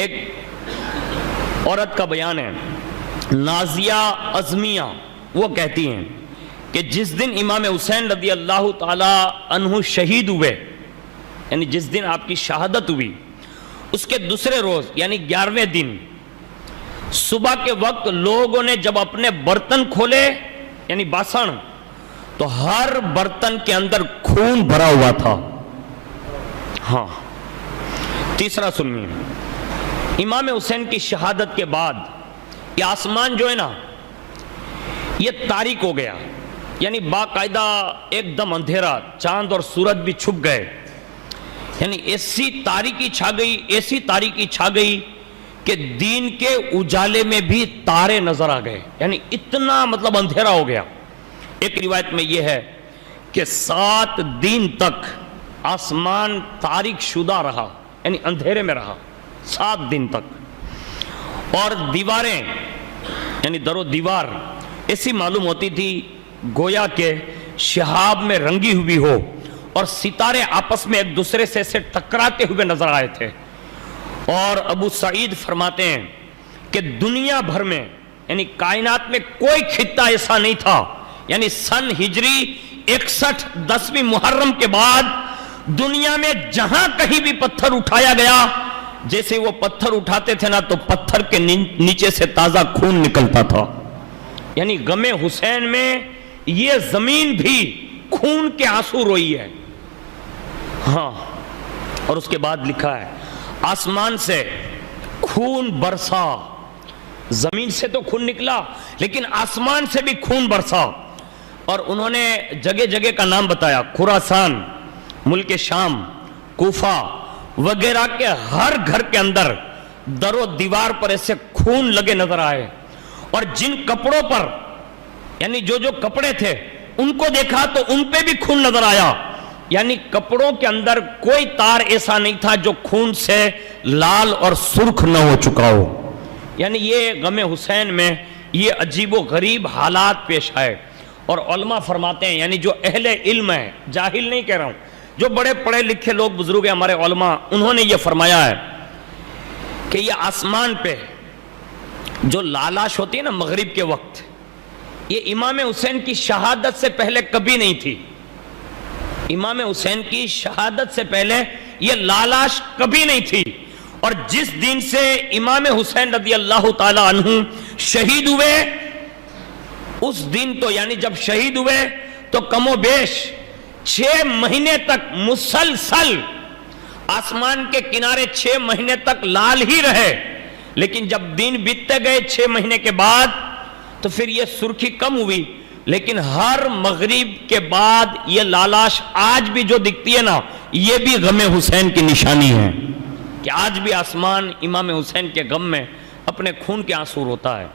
ایک عورت کا بیان ہے، نازیہ عزمیہ، وہ کہتی ہیں کہ جس دن امام حسین رضی اللہ تعالی عنہ شہید ہوئے، یعنی جس دن آپ کی شہادت ہوئی، اس کے دوسرے روز یعنی 11ویں دن صبح کے وقت لوگوں نے جب اپنے برتن کھولے یعنی باسن، تو ہر برتن کے اندر خون بھرا ہوا تھا۔ ہاں، تیسرا سنیے، امام حسین کی شہادت کے بعد یہ آسمان جو ہے نا یہ تاریک ہو گیا، یعنی باقاعدہ ایک دم اندھیرا، چاند اور سورج بھی چھپ گئے، یعنی ایسی تاریکی چھا گئی، ایسی تاریکی چھا گئی کہ دین کے اجالے میں بھی تارے نظر آ گئے، یعنی اتنا مطلب اندھیرا ہو گیا۔ ایک روایت میں یہ ہے کہ 7 دن تک آسمان تاریک شدہ رہا، یعنی اندھیرے میں رہا 7 دن تک، اور دیواریں یعنی در و دیوار ایسی معلوم ہوتی تھی گویا کہ شہاب میں رنگی ہوئی ہو، اور ستارے آپس میں ایک دوسرے سے ایسے ٹکراتے ہوئے نظر آئے تھے۔ اور ابو سعید فرماتے ہیں کہ دنیا بھر میں یعنی کائنات میں کوئی خطہ ایسا نہیں تھا، یعنی سن ہجری 61 10ویں محرم کے بعد دنیا میں جہاں کہیں بھی پتھر اٹھایا گیا، جیسے وہ پتھر اٹھاتے تھے نا تو پتھر کے نیچے سے تازہ خون نکلتا تھا، یعنی غم حسین میں یہ زمین بھی خون کے آنسو روئی ہے۔ ہاں، اور اس کے بعد لکھا ہے آسمان سے خون برسا، زمین سے تو خون نکلا لیکن آسمان سے بھی خون برسا، اور انہوں نے جگہ جگہ کا نام بتایا، خراسان، ملک شام، کوفہ وغیرہ کے ہر گھر کے اندر در و دیوار پر ایسے خون لگے نظر آئے، اور جن کپڑوں پر یعنی جو کپڑے تھے ان کو دیکھا تو ان پہ بھی خون نظر آیا، یعنی کپڑوں کے اندر کوئی تار ایسا نہیں تھا جو خون سے لال اور سرخ نہ ہو چکا ہو۔ یعنی یہ غم حسین میں یہ عجیب و غریب حالات پیش آئے، اور علماء فرماتے ہیں، یعنی جو اہل علم ہیں، جاہل نہیں کہہ رہا ہوں، جو بڑے پڑھے لکھے لوگ بزرگ ہیں ہمارے علماء، انہوں نے یہ فرمایا ہے کہ یہ آسمان پہ جو لالش ہوتی ہے نا مغرب کے وقت، یہ امام حسین کی شہادت سے پہلے کبھی نہیں تھی۔ امام حسین کی شہادت سے پہلے یہ لالش کبھی نہیں تھی، اور جس دن سے امام حسین رضی اللہ تعالی عنہ شہید ہوئے، اس دن تو یعنی جب شہید ہوئے تو کم و بیش 6 مہینے تک مسلسل آسمان کے کنارے 6 مہینے تک لال ہی رہے، لیکن جب دن بیتتے گئے 6 مہینے کے بعد تو پھر یہ سرخی کم ہوئی، لیکن ہر مغرب کے بعد یہ لالش آج بھی جو دکھتی ہے نا، یہ بھی غم حسین کی نشانی ہے کہ آج بھی آسمان امام حسین کے غم میں اپنے خون کے آنسو روتا ہے۔